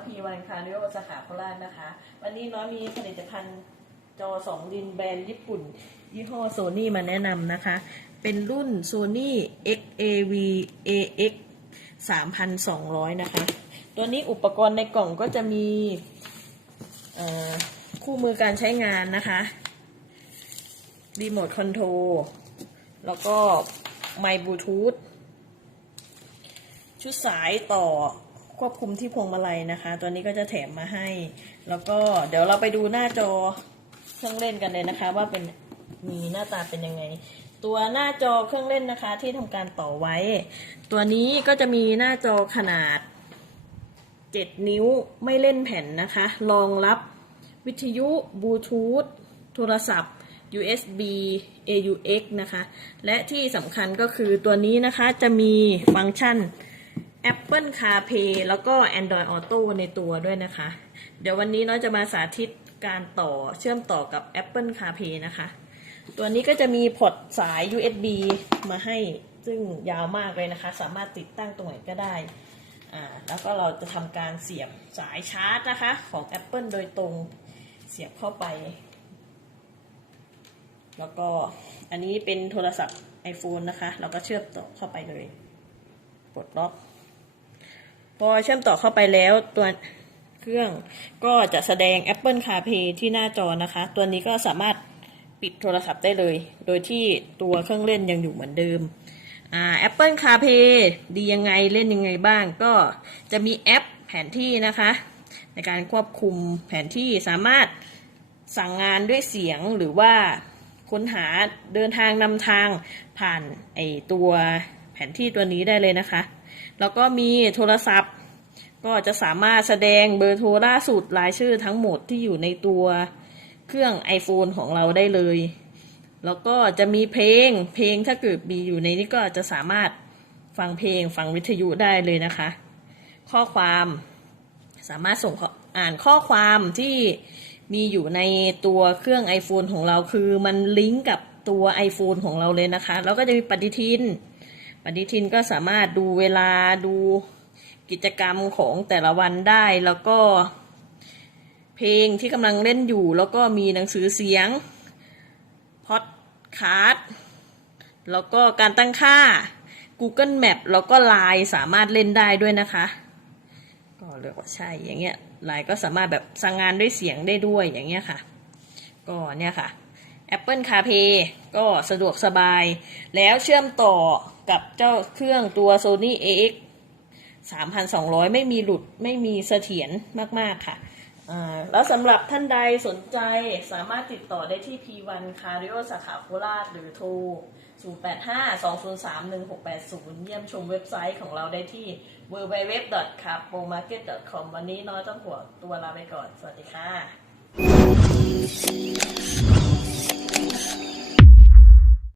สาขาโคราชนะคะ วันนี้น้อยมีผลิตภัณฑ์จอสองดินแบรนด์ญี่ปุ่น ยี่ห้อโซนี่มาแนะนำนะคะ เป็นรุ่น Sony XAV AX 3,200 นะคะ ตัวนี้อุปกรณ์ในกล่องก็จะมีคู่มือการใช้งานนะคะ รีโมทคอนโทรลแล้วก็ไมค์บลูทูธชุดสายต่อ ควบคุมที่พวงมาลัยนะคะ ตัวนี้ก็จะแถมมาให้ แล้วก็เดี๋ยวเราไปดูหน้าจอเครื่องเล่นกันเลยนะคะ ว่าเป็นมีหน้าตาเป็นยังไง ตัวหน้าจอเครื่องเล่นนะคะ ที่ทำการต่อไว้ ตัวนี้ก็จะมีหน้าจอขนาด 7 นิ้วไม่เล่นแผ่นนะคะ รองรับวิทยุบลูทูธโทรศัพท์ USB AUX นะคะ และที่สำคัญก็คือตัวนี้นะคะจะมีฟังก์ชัน Apple CarPlay แล้วก็ Android Auto ในตัวด้วยนะคะ เดี๋ยววันนี้น้อยจะมาสาธิตการต่อเชื่อมต่อกับ Apple CarPlay นะคะ ตัวนี้ก็จะมีพอร์ตสาย USB มาให้ซึ่งยาวมากเลยนะคะ สามารถติดตั้งตรงไหนก็ได้อ่าแล้วก็เราจะทำการเสียบสายชาร์จนะคะของ Apple โดยตรงเสียบเข้าไป แล้วก็อันนี้เป็นโทรศัพท์ iPhone นะคะ เราก็เชื่อมต่อเข้าไปเลยปลดล็อก พอเชื่อมต่อเข้าไปแล้วตัวเครื่องก็จะแสดง Apple CarPlay ที่หน้าจอนะคะ ตัวนี้ก็สามารถปิดโทรศัพท์ได้เลย โดยที่ตัวเครื่องเล่นยังอยู่เหมือนเดิมอ่า Apple CarPlay ดียังไงเล่นยังไงบ้าง ก็จะมีแอปแผนที่นะคะ ในการควบคุมแผนที่สามารถสั่งงานด้วยเสียงหรือว่าค้นหาเดินทางนำทางผ่านไอตัวแผนที่ตัวนี้ได้เลยนะคะ แล้วก็มีโทรศัพท์ ก็จะสามารถแสดงเบอร์โทรล่าสุดรายชื่อทั้งหมดที่อยู่ในตัวเครื่อง iPhone ของเราได้เลย แล้วก็จะมีเพลง เพลงถ้าเกิดมีอยู่ในนี้ก็จะสามารถฟังเพลงฟังวิทยุได้เลยนะคะ ข้อความสามารถส่งออ่านข้อความที่มีอยู่ในตัวเครื่อง iPhone ของเราคือมันลิงก์กับตัว iPhone ของเราเลยนะคะ แล้วก็จะมีปฏิทิน ปฏิทินก็สามารถดูเวลาดูกิจกรรมของแต่ละวันได้แล้วก็ เพลงที่กำลังเล่นอยู่ แล้วก็มีหนังสือเสียงพอดคาสต์แล้วก็การตั้งค่า Google Map แล้วก็ Line สามารถเล่นได้ด้วยนะคะ ก็เรียกว่าใช่อย่างเงี้ย Line ก็สามารถแบบสั่งงานด้วยเสียงได้ด้วยอย่างเงี้ยค่ะ ก็เนี่ยค่ะ Apple CarPlay ก็สะดวกสบายแล้วเชื่อมต่อ กับเจ้าเครื่องตัว Sony AX 3,200 ไม่มีหลุดไม่มีเสถียรมาก ๆ ค่ะ แล้วสำหรับท่านใดสนใจสามารถติดต่อได้ที่ P1 Cario สาขาโคราชหรือโทร 0852031680 เยี่ยมชมเว็บไซต์ของเราได้ที่ www.capromarket.com วันนี้น้อยต้องหัวตัวลาไปก่อน สวัสดีค่ะ